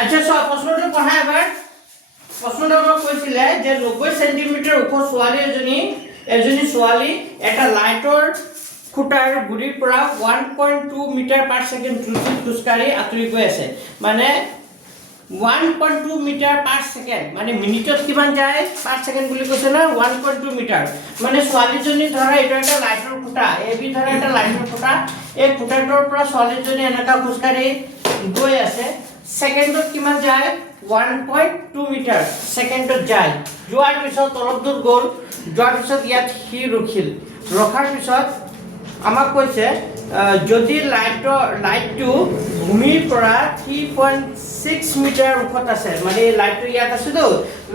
আচ্ছা সব প্ৰশ্নটা পঢ়া এবাৰ প্ৰশ্নটা আমাক কৈছিলে যে 90 সেন্টিমিটাৰ ওখ ছোৱালী এজনী ছোৱালী এটা লাইটৰ খুঁটাৰ গুৰিৰ পৰা 1.2 মিটাৰ পাৰ সেকেন্ড দ্ৰুতত খোজকাঢ়ি আঁতৰি গৈ আছে মানে 1.2 মিটাৰ পাৰ সেকেন্ড মানে মিনিটত কিমান যায় পাৰ সেকেন্ড বুলি কৈছে না 1.2 মিটাৰ মানে ছোৱালীজনী ধৰা এটা এটা লাইটৰ খুঁটা এবি ধৰা এটা লাইটৰ খুঁটা এই খুঁটাটোৰ পৰা ছোৱালীজনী এনেকা খোজকাঢ়ি গৈ আছে সেকেন্ডত কিমান যায় 1.2 মিটাৰ সেকেন্ডত যায় যোৱাৰ পিছত অলপ দূৰ গ'ল যোৱাৰ পিছত ইয়াত হি ৰখাৰ পিছত আমাক কৈছে যদি লাইটটো ভূমিৰ পৰা 3.6 মিটাৰ ওখত আছে মানে লাইটটো ইয়াত আছে তো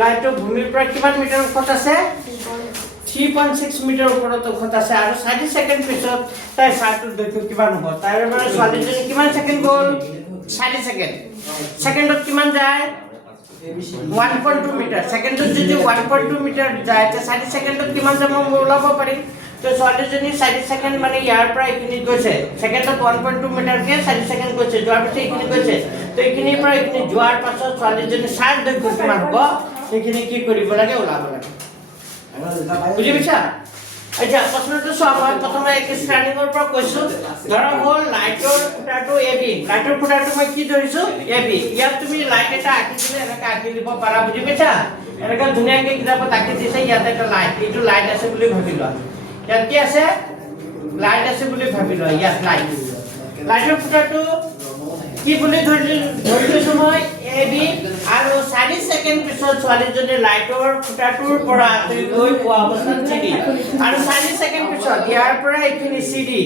লাইটটো ভূমিৰ পৰা কিমান মিটাৰ ওখত আছে 3.6 মিটাৰ ওখত আছে আৰু 60 সেকেন্ড পিছত তাই চাৰ্টৰ দৈৰ্ঘ্য কিমান হ'ব তাইৰ মানে ছোৱালীজনী কিমান সেকেন্ড গ'ল 60 সেকেন্ড সেকেন্ডত কিমান যায় 1.2 মিটাৰ সেকেন্ডত যদি 1.2 মিটাৰ যায় তে 60 সেকেন্ডত কিমান যাব ওলাব পাৰি তো ছোৱালীজনী 60 সেকেন্ড মানে ইয়াৰ পৰা এইখিনি গৈছে সেকেন্ডত 1.2 মিটাৰ কে 60 সেকেন্ড গৈছে যোৱাৰ পিছত এইখিনি গৈছে তো এইখিনিৰ পৰা এইখিনি যোৱাৰ পাছত ছোৱালীজনী চাৰ্ট দৈৰ্ঘ্য কিমান হ'ব এইখিনি কি কৰিব লাগে ওলাব লাগে বুজি পাইছা আচ্ছা প্ৰশ্নটো চোৱা মই প্ৰথমে এক স্টাৰ্টিংৰ পৰা কৈছো ধৰা হ'ল লাইটৰ খুঁটাটো এবি লাইটৰ খুঁটাটো মই কি ধৰিছো এবি ইয়াত তুমি লাইট এটা আঁকি দিলে এনেকা আঁকি দিব পাৰা বুজি পাইছা এনেকা ধুনীয়াকে কিতাপত আঁকি দিছে ইয়াত এটা লাইট এইটো লাইট আছে বুলি ভাবি লোৱা ইয়াত কি আছে লাইট আছে বুলি ভাবি লোৱা ইয়াত লাইটৰ খুঁটাটো কি বুলি ধৰিছো মই এবি আৰু 40 সেকেন্ড পিছত ছোৱালীজনী লাইটৰ খুঁটাটোৰ পৰা আঁতৰি গৈ পোৱা অৱস্থাত চিডি আৰু 40 সেকেন্ড পিছত ইয়াৰ পৰা এইখিনি চিডি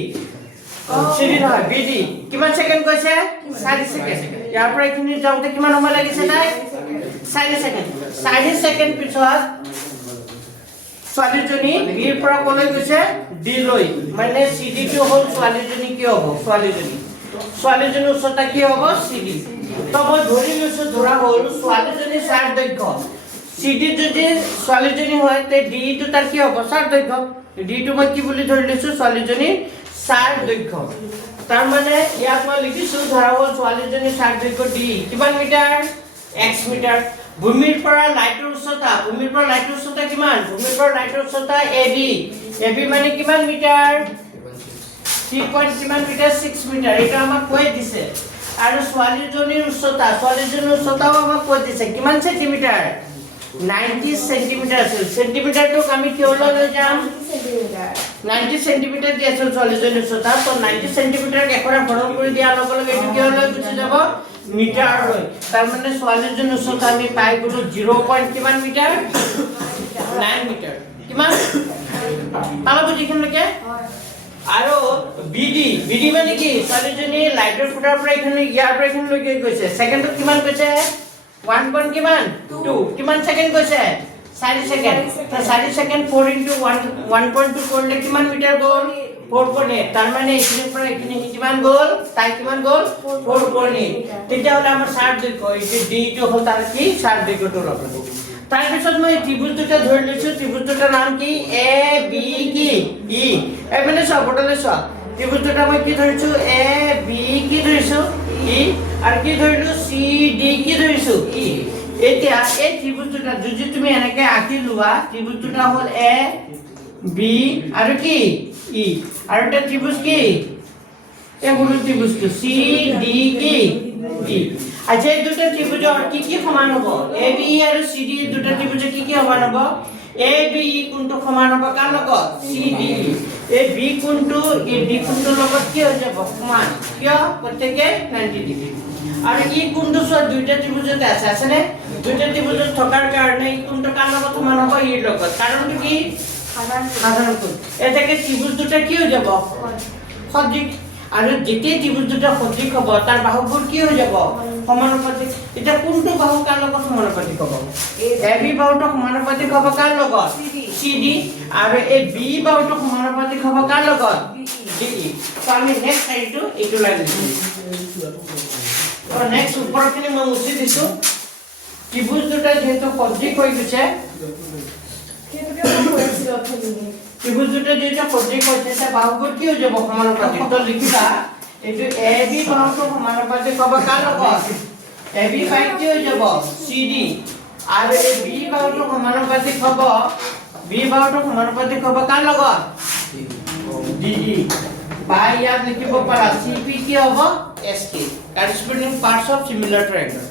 নহয় বিডি কিমান সেকেন্ড গৈছে 40 সেকেন্ড ইয়াৰ পৰা এইখিনি যাওঁতে কিমান সময় লাগিছে তাই 40 সেকেন্ড 40 সেকেন্ড পিছত ছোৱালীজনী বিৰ পৰা কলৈ গৈছে ডি লৈ মানে চিডি টো হ'ল ছোৱালীজনী কি হ'ব ছোৱালীজনীৰ উচ্চতা কি হ'ব চিডি তো মই ধৰি লৈছো ধৰা হ'ল ছোৱালীজনী চাৰ্ট দৈৰ্ঘ্য চিডি যদি ছোৱালীজনী হয় তে ডি টো তাৰ কি হ'ব চাৰ্ট দৈৰ্ঘ্য ডি টো মই কি বুলি ধৰি লৈছো ছোৱালীজনী চাৰ্ট দৈৰ্ঘ্য তাৰ মানে ইয়াত মই লিখিছো ধৰা হ'ল ছোৱালীজনী চাৰ্ট দৈৰ্ঘ্য ডি কিমান মিটাৰ x মিটাৰ ভূমিৰ পৰা লাইটৰ উচ্চতা কিমান ভূমিৰ পৰা লাইটৰ উচ্চতা এবি মানে কিমান মিটাৰ 3 কিমান মিটাৰ 6 মিটাৰ এটা আমাক কৈ দিছে আৰু ছোৱালীজনীৰ উচ্চতাও আমাক কৈ দিছে কিমান সেন্টিমিটাৰ 90 সেন্টিমিটাৰ আছিল সেন্টিমিটাৰটোক আমি কিহলৈ লৈ যাম 90 সেন্টিমিটাৰ দি আছে ছোৱালীজনীৰ উচ্চতা তো 90 সেন্টিমিটাৰক এখৰা হৰণ কৰি দিয়াৰ লগে লগে এইটো কিহলৈ গুচি যাব মিটাৰলৈ তাৰ মানে ছোৱালীজনীৰ উচ্চতা আমি পাই গলো 0. কিমান মিটাৰ 9 মিটাৰ কিমান পালা বুজিখনলৈকে আৰু বিডি মানে কি ছোৱালীজনী লাইটৰ খুঁটাৰ পৰা এইখিনি ইয়াৰ পৰা এইখিনিলৈকে গৈছে সেকেন্ডত কিমান গৈছে 1. কিমান 2 কিমান সেকেন্ড গৈছে 40 সেকেন্ড তো 40 সেকেন্ড 4 * 1.2 কৰিলে কিমান মিটাৰ গ'ল 4.8 তাৰ মানে এইখিনিৰ পৰা এইখিনি কিমান গ'ল তাই কিমান গ'ল 4.8 তেতিয়াহ'লে আমাৰ চাৰ্ট দৈৰ্ঘ্য এই ডি টো হ'ল তাৰ কি চাৰ্ট দৈৰ্ঘ্যটো ল'ব তাৰ পিছত মই ত্ৰিভুজ দুটা ধৰি লৈছো ত্ৰিভুজ দুটাৰ নাম কি এ বি কি ই এই মানে সবটলে চোৱা ত্ৰিভুজ দুটা মই কি ধৰিছো এ বি কি ধৰিছো ই আৰু কি ধৰিলো সি ডি কি ধৰিছো ই এতিয়া এই ত্ৰিভুজ দুটা যদি তুমি এনেকে আঁকি লোৱা ত্ৰিভুজ দুটা হ'ল এ বি আৰু কি ই আৰু এটা ত্ৰিভুজ কি এই হলো ত্ৰিভুজটো সি ডি কি ই আচ্ছা এই দুটা ত্ৰিভুজৰ কি সমান হ'ব এ বি আৰু সি ডি দুটা ত্ৰিভুজৰ কি সমান হ'ব এ বি কোণটো সমান হ'ব কাৰ লগত সি ডি এ বি কোণটো এ ডি কোণটোৰ লগত কি হৈ যাব সমান কিয় প্ৰত্যেকে 90 ডিগ্ৰী আৰু ই কোণটো সব দুইটা ত্ৰিভুজতে আছে নে দুইটা ত্ৰিভুজত থকাৰ কাৰণে ই কোণটো কাৰ লগত সমান হ'ব ইৰ লগত কাৰণটো কি সাধাৰণ কোণ এটাকে ত্ৰিভুজ দুটা কি হৈ যাব সদৃশ আৰু যেতিয়া ত্ৰিভুজ দুটা সদৃশ হ'ব তাৰ বাহুবোৰ কি হৈ যাব সমানুপাতিক এটা কোনটো বাহু কাৰ লগত সমানুপাতিক হ'ব এ বি বাহুটো সমানুপাতিক হ'ব কাৰ লগত সি ডি আৰু এ বি বাহুটো সমানুপাতিক হ'ব কাৰ লগত ডি ই তো আমি নেক্সট সাইডটো এইটো লাইন দিছো তো নেক্সট ওপৰখিনি মই মুছি দিছো ত্ৰিভুজ দুটা যেহেতু সদৃশ হৈ গৈছে ত্ৰিভুজ দুটা যেটা সদৃশ হৈছে তা বাহুবোৰ কি হৈ যাব সমানুপাতিক তো লিখিবা এটো এ বি বাহুটো সমানুপাতিক হ'ব কাৰ লগত AB বাই কি হৈ যাব CD আৰু এই B বাহুটো সমানুপাতিক হ'ব B বাহুটো সমানুপাতিক হ'ব কাৰ লগত DE বাই ইয়াত লিখিব পাৰা CP কি হ'ব SK corresponding parts of similar triangle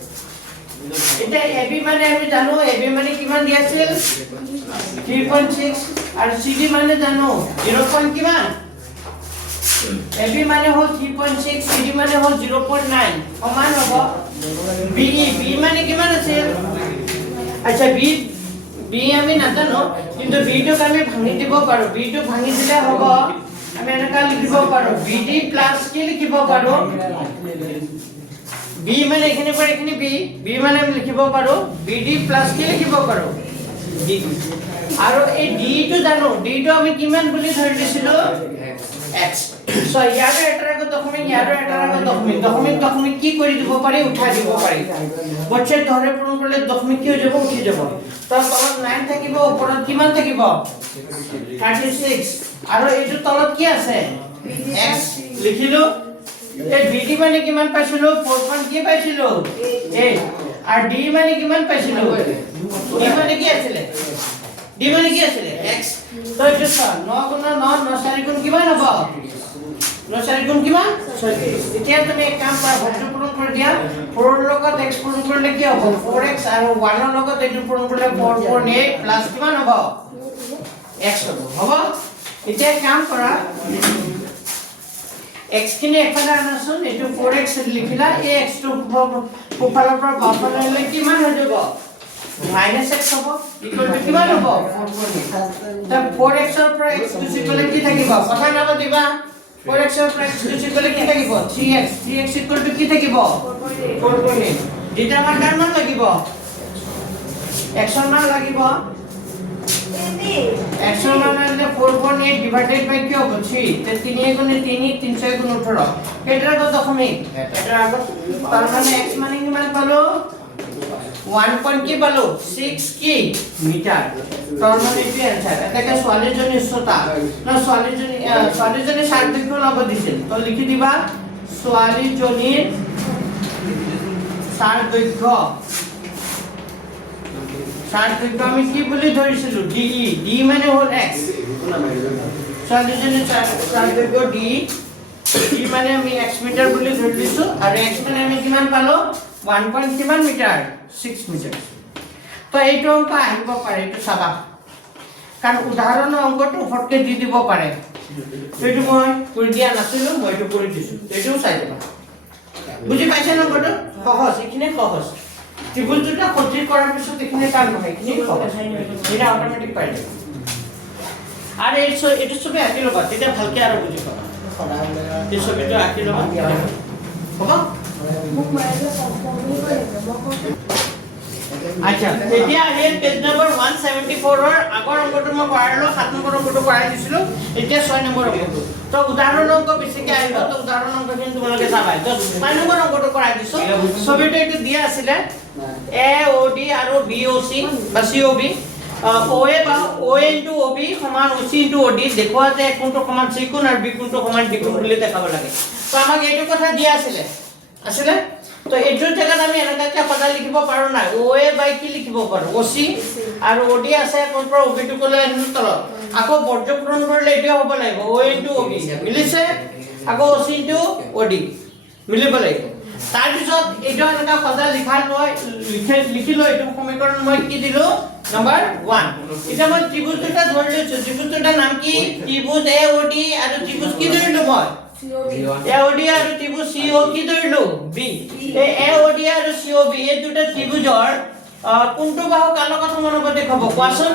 এটা AB মানে আমি জানো AB মানে কিমান দি আছিল 3.6 আৰু CD মানে জানো 0. কিমান AB মানে হল 3.6 CD মানে হল 0.9 সমান হ'ব BE B মানে কিমান আছিল আচ্ছা B আমি নাজানো কিন্তু B টোক আমি ভাঙি দিব পাৰো B টো ভাঙি দিলে হ'ব আমি এনেকা লিখিব পাৰো BD প্লাস কি লিখিব পাৰো B মানে এখানে পৰে এখানে B মানে আমি লিখিব পাৰো BD প্লাস কি লিখিব পাৰো DD আৰু এই D টো জানো D টো আমি কিমান বুলি ধৰি দিছিলো x সো ইয়াৰ এটাৰ আগত দশমিক কি কৰি দিব পাৰি উঠাই দিব পাৰি বচ্চে ধৰে পূৰণ কৰিলে দশমিক কি হৈ যাব উঠি যাব তাৰ তলত 9 থাকিব ওপৰত কিমান থাকিব 36 আৰু এইটো তলত কি আছে x লিখিলো এই BD মানে কিমান পাইছিলো 4 কি পাইছিলো 8 আৰু D মানে কিমান পাইছিলো D মানে কি আছিল D মানে কি আছিল x তো এটা 9 গুণ 9 9 4 গুণ কিমান হ'ব 9 4 গুণ কিমান 36 এতিয়া তুমি এক কাম কৰা ভগ্নাংশ পূৰণ কৰি দিয়া 4 ৰ লগত x পূৰণ কৰিলে কি হ'ব 4x আৰু 1 ৰ লগত এইটো পূৰণ কৰিলে 4.8 প্লাস কিমান হ'ব x হ'ব এতিয়া কাম কৰা x কিনে এফালে আনাছোন এটো 4x লিখিলা এই x টো ফুফালৰ পৰা বাফালে কিমান হৈ যাব -x হ'ব ইকুৱেল টু কিমান হ'ব 4.8 তা 4x ৰ পৰা x গুচি গলে কি থাকিব কথা নাব দিবা 4x ৰ পৰা x গুচি গলে কি থাকিব 3x ইকুৱেল টু কি থাকিব 4.8 এটা মান কাৰ মান লাগিব x ৰ মান লাগিব x ৰ মান হলে 4.8 ডিভাইডেড বাই কি হ'ব 3 তে 3 গুণ 3 3 6 গুণ 18 এটাৰ আগত দশমিক এটাৰ আগত তাৰ মানে x মানে কিমান পালো 1 পইণ্ট কি পালো 6 কি মিটাৰ তাৰ মানে কি आंसर এটাকে ছোৱালীজনী উচ্চতা না ছোৱালীজনী 60 দৈৰ্ঘ্য লব দিছিল তো লিখি দিবা ছোৱালীজনীৰ 60 দৈৰ্ঘ্য আমি কি বুলি ধৰিছিলো D মানে হল x ছোৱালীজনী 60 দৈৰ্ঘ্য D মানে আমি x মিটাৰ বুলি ধৰিছো আৰু x মানে আমি কিমান পালো 1 পইণ্ট কিমান মিটাৰ 6 মিটাৰ তো এইটো অংক আহিব পাৰে এইটো চাবা কাৰণ উদাহৰণৰ অংকটো ফটকে দি দিব পাৰে এইটো মই কৰি দিয়া নাছিলো মই এইটো কৰি দিছো এইটো চাই দিবা বুজি পাইছে ন অংকটো সহজ এখিনি সহজ ত্রিভুজ দুটা সঠিক কৰাৰ পিছত এখিনি কাম নহয় এখিনি সহজ এটা অটোমেটিক পাই যাব আৰু এইটো সবে আকি লবা তেতিয়া ভালকে আৰু বুজি পাবা এই সবেটো আকি লবা হ'ব আচ্ছা এতিয়া এই পেজ নম্বৰ 174 ৰ আগৰ অংকটো মই কৰালো 7 নম্বৰ অংকটো কৰাই দিছিলো এতিয়া 6 নম্বৰ অংকটো তো উদাহৰণ অংক বেছিকে আহিব তো উদাহৰণ অংক কিন্তু তোমালোকে চাবাই তো 6 নম্বৰ অংকটো কৰাই দিছো ছবিটো এটো দিয়া আছিল AOD আৰু BOC বা COB OA বা OA into OB সমান OC into OD দেখুৱা যে কোনটো সমান C কোণ আৰু B কোণটো সমান D কোণ বুলি দেখাব লাগে তো আমাক এইটো কথা দিয়া আছিল তো এইটোৰ জায়গাত আমি এনেকাকে পদা লিখিব পাৰো না OA বাই কি লিখিব পাৰো OC আৰু OD আছে কোন পৰা OB টো কলে এনে তলত আকৌ বৰ্গ পূৰণ কৰিলে এইটো হ'ব লাগিব OA into OB মিলিছে আকৌ OC into OD মিলিব লাগিব তাৰ পিছত এইটো এনেকা পদা লিখিলো এইটো সমীকৰণ মই কি দিলো নম্বৰ 1 এটা মই ত্ৰিভুজ দুটা ধৰি লৈছো ত্ৰিভুজ দুটাৰ নাম কি ত্ৰিভুজ AOD আৰু ত্ৰিভুজ কি ধৰিলো মই AOD আৰু ত্ৰিভুজ CO কি ধৰিলো B এই AOD আৰু COB এই দুটা ত্ৰিভুজৰ কোনটো বাহু কাৰ লগত সমানুপাতিক হ'ব কোৱাচোন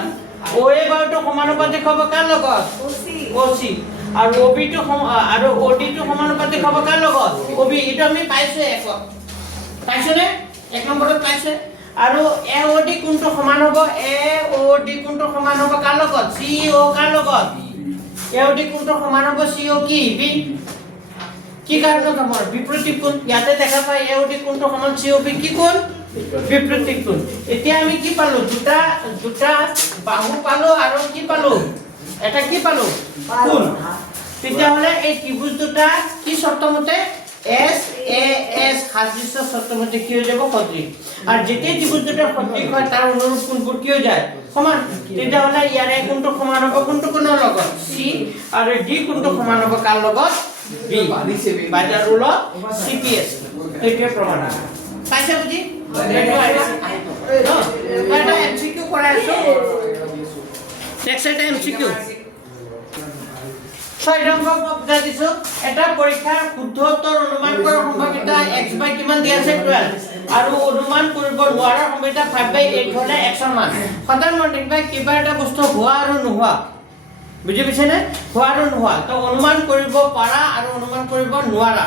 OA বাহুটো সমানুপাতিক হ'ব কাৰ লগত OC আৰু OB টো আৰু OD টো সমানুপাতিক হ'ব কাৰ লগত OB এটা আমি পাইছো পাইছনে এক নম্বৰত পাইছে আৰু AOD কোনটো সমান হ'ব AOD কোনটো সমান হ'ব কাৰ লগত CO কাৰ লগত AOD কোনটো সমান হ'ব CO কি B কি কাৰণত আমাৰ বিপৰীত কোণ ইয়াতে দেখা পাই AOD কোনটো সমান COB কি কোণ বিপৰীত কোণ এতিয়া আমি কি পালো দুটা বাহু পালো আৰু কি পালো এটা কি পালো কোণ তেতিয়া হলে এই ত্ৰিভুজ দুটা কি শৰ্ত মতে এস এ এস সাদৃশ্য চতুৰ্ভুজ কি হৈ যাব সদৃশ আৰু যেতিয়া ত্ৰিভুজ দুটা সদৃশ হয় তাৰ অনুৰূপ কোণবোৰ কি হৈ যায় সমান তেতিয়াহ'লে ইয়াৰে কোণটো সমান হ'ব কোনটো কোণৰ লগত সি আৰু ডি কোণটো সমান হ'ব কাৰ লগত be by the rule of CPS এইটোৱে প্ৰমাণ পাইছে বুজি এটা এমসিকিউ কৰাই আছো নেক্সট এটা এমসিকিউ 6 নম্বৰ বুজাই দিছো এটা পৰীক্ষাৰ শুদ্ধ উত্তৰ অনুমান কৰাৰ সম্ভাৱনা x বাই কিমান দিয়া আছে 12 আৰু অনুমান কৰিব নোৱাৰাৰ সম্ভাৱনা 5/8 হলে x ৰ মান সদায় মন ৰাখিবা কিবা এটা বস্তু হোৱা আৰু নোহোৱা বুজি পাইছে নে হোৱা আৰু নোহোৱা তো অনুমান কৰিব পাৰা আৰু অনুমান কৰিব নোৱাৰা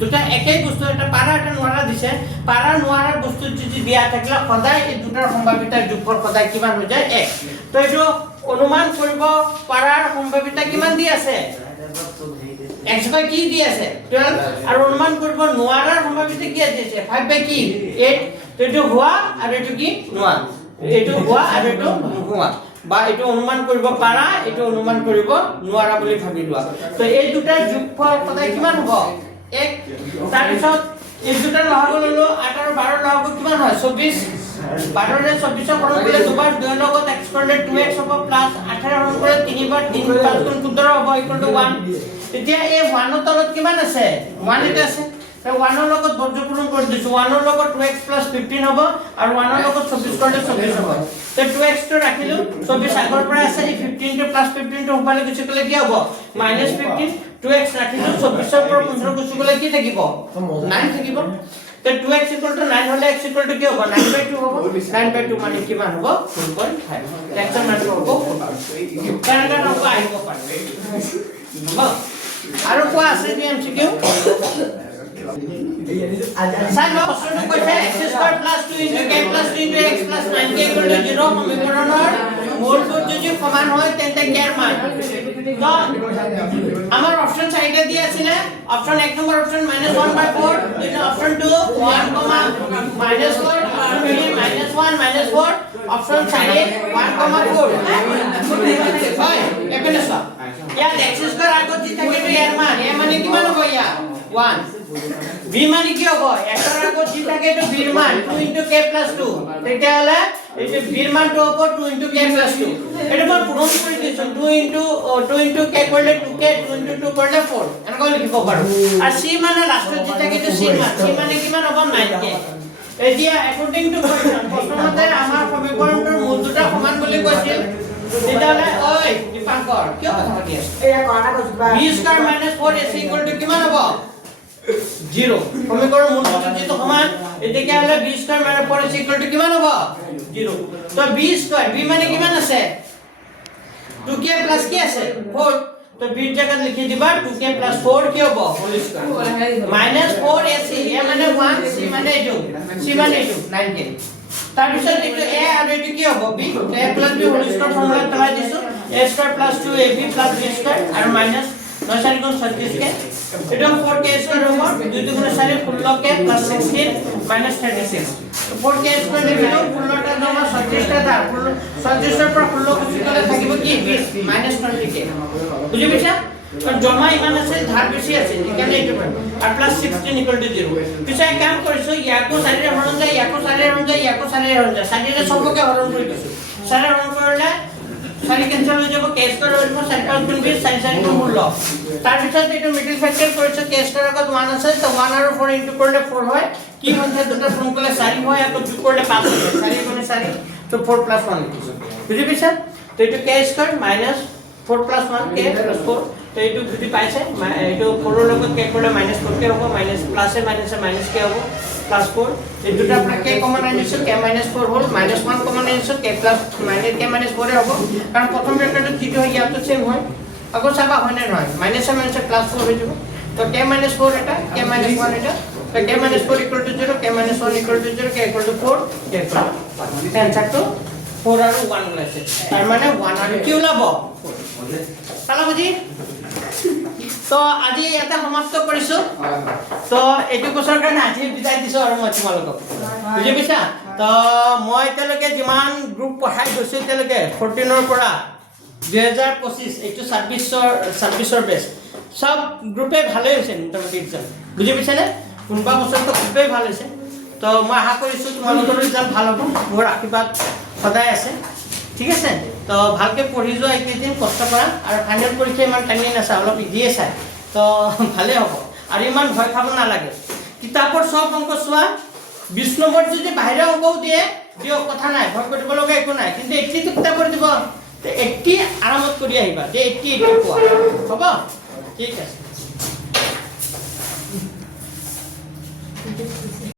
দুটা একেই বস্তু এটা পাৰা এটা নোৱাৰা দিছে পাৰা নোৱাৰা বস্তু যদি দিয়া থাকিলে সদায় এই দুটাৰ সম্ভাৱনাৰ যোগফল সদায় কিমান হৈ যায় 1 তো এইটো অনুমান কৰিব পাৰাৰ সম্ভাৱনা কিমান দি আছে x বাই কি দি আছে 12 আৰু অনুমান কৰিব নোৱাৰাৰ সম্ভাৱনা কি দি আছে 5 বাই কি 8 তো এইটো হোৱা আৰু এইটো কি নোৱা এইটো হোৱা আৰু এইটো নোহোৱা বা এইটো অনুমান কৰিব পাৰা এইটো অনুমান কৰিব নোৱাৰা বুলি ভাবি লোৱা তো এই দুটাৰ যোগফল সদায় কিমান হ'ব 1 তাৰ পিছত এই দুটা লহব ললো 8 আৰু 12 লহব কিমান হয় 24 12 ৰে 24 হৰণ কৰিলে দুবাৰ 2 লগত x কৰিলে 2x হ'ব প্লাস 18 হৰণ কৰিলে 3 বাৰ 3 5 গুণ 15 হ'ব ইকুৱেল টু 1 এতিয়া এই 1 ৰ তলত কিমান আছে 1 এটা আছে তো 1 ৰ লগত বৰ্গ পূৰণ কৰি দিছো 1 ৰ লগত 2x 15 হ'ব আৰু 1 ৰ লগত 24 কৰিলে 24 হ'ব তো 2x টো ৰাখিলো 24 আগৰ পৰা আছে এই 15 টো প্লাস 15 টো ওপৰলৈ গুচি গলে কি হ'ব -15 2x ৰাখিলো 24 ৰ পৰা 15 গুচি গলে কি থাকিব 9 থাকিব তো 2x 9 হলে x কি হ'ব 9/2 হ'ব 9/2 মানে কিমান হ'ব 4.5 x ৰ মান হ'ব কেনেকা হ'ব আহিব পাৰে আৰু কোৱা আছে যে এমসিকিউ সাইন প্ৰশ্নটো কৈছে x² + 2 * k + 2 * x + 9k = 0 সমীকৰণৰ মূলবোৰ যদি সমান হয় তেন্তে k ৰ মান তো আমাৰ অপচন চাৰিটা দি আছিল অপচন 1 নম্বৰ অপচন -1/4 দুই অপচন 2 1, -4 অপচন 3 -1 -4 অপচন 4 1,4 হয় এখানে সব ইয়াত x² আগত দি থাকে তো ইয়াৰ মান এ মানে কিমান হ'ব ইয়া 1 b মানে কি হ'ব x ৰ আগত দি থাকে তো b ৰ মান 2 * k + 2 তেতিয়াহলে এই যে b ৰ মানটো হ'ব 2 * k + 2 এটা মই পূৰণ কৰি দিছো 2 * k কৰিলে 2k 2 * 2 কৰিলে 4 এনেকৈ লিখিব পাৰো আৰু c মানে লাষ্টত দি থাকে তো c মানে কিমান হ'ব 9k এতিয়া অ্যাকর্ডিং টু কোৱেশ্চন প্ৰশ্নমতে আমাৰ সমীকৰণটোৰ মূল দুটা সমান বুলি কৈছিল তেতিয়াহলে ওই দীপাঙ্কৰ কিয় কথা পাতি আছে এয়া কৰা কৈছিবা b² - 4ac = কিমান হ'ব 0 সমীকৰণ মূল দুটা যেটো সমান এতিয়াকে হলে b² - 4ac = কিমান হ'ব 0 তো b² b মানে কিমান আছে 2k + কি আছে 4 তো b জায়গাত লিখি দিবা 2k + 4 কি হ'ব হোল স্কয়ার -4ac এ মানে 1 c মানে 2 c মানে 2 9k তাৰ পিছত এইটো a আৰু এইটো কি হ'ব b a + b whole square formula তলাই দিছো a² + 2ab + b² আৰু মাইনাস 9 4 গুণ 36k এটা 4k² হ'ব 2 গুণ 4 16k + 16 -36 তো 4k² লিখিলো 16 টা জমা 36 টা দাও 36 ৰ পৰা 16 গুণ গলে থাকিব কি 20 -20k বুজি পাইছা কারণ জমা ইমান আছে ধার বেশি আছে এখানে এইটো আর প্লাস 16 = 0 পিছে কাম কৰিছো ইয়াকো 4 ৰে হৰণ যায় ইয়াকো 4 ৰে হৰণ যায় ইয়াকো 4 ৰে হৰণ যায় 4 ৰে সবকে হৰণ কৰি দিছো 4 ৰে হৰণ কৰিলে 4 কেনসেল হৈ যাব k² হৈ যাব 4 * 2 20 4 4 গুণ 16 তাৰ পিছত এইটো মিডল ফ্যাক্টৰ কৰিছো k² আগত 1 আছে তো 1 আৰু 4 ইনটু কৰিলে 4 হয় কি সংখ্যা দুটা পূৰণ কৰিলে 4 হয় আকৌ যোগ কৰিলে 5 হয় 4 গুণ 4 তো 4 + 1 লিখিছো বুজি পাইছা তো এইটো k² - 4 + 1 k + 4 তো এইটো বুজি পাইছে এইটো 4 ৰ লগত k কৰিলে -4k হ'ব মাইনাস প্লাসে মাইনাসে -k হ'ব +4 এই দুটা পৰা k কমন আনিছো k - 4 হ'ল -1 কমন আনিছো k - k - 4 হ'ব কাৰণ প্ৰথম ভেক্টৰটো যেটো হয় ইয়াতো সেম হয় আকৌ চাবা হয় নে নহয় মাইনাসে মাইনাসে +4 হৈ যাব তো k - 4 এটা k - 1 এটা তো k - 4 = 0 k - 1 = 0 k = 4 k = আনসারটো 4 আৰু 1 ওলাইছে তাৰ মানে 1 আৰু কি ওলাব 4 পালা বুজি তো আজি এটা সমাপ্ত কৰিছো তো এটো কোশ্চন কাৰণে আজি বিদায় দিছো আৰু মই তোমালোকক বুজি পাইছা তো মই এতিয়ালৈকে যিমান গ্ৰুপ পঢ়াই গৈছো এতিয়ালৈকে 14 ৰ পৰা 2025 এইটো 26 ৰ বেচ সব গ্ৰুপে ভালেই হৈছে মোটামুটি এক্সাম বুজি পাইছেনে কোনোবা বছৰটো খুবেই ভাল হৈছে তো মই আশা কৰিছোঁ তোমালোকৰ ৰিজাল্ট ভাল হ'ব মোৰ আশীৰ্বাদ সদায় আছে ঠিক আছে তো ভালকৈ পঢ়ি যোৱা এইকেইদিন কষ্ট কৰা আৰু ফাইনেল পৰীক্ষা ইমান টানি নাচায় অলপ ইজিয়ে চায় তো ভালেই হ'ব আৰু ইমান ভয় খাব নালাগে কিতাপৰ সব অংক চোৱা 20 নম্বৰ যদি বাহিৰা অংকও দিয়ে দিয়ক কথা নাই ভয় কৰিব লগা একো নাই কিন্তু 80 কিতাপৰ দিব 80 আৰামত কৰি আহিবা যে 80 পোৱা হ'ব ঠিক আছে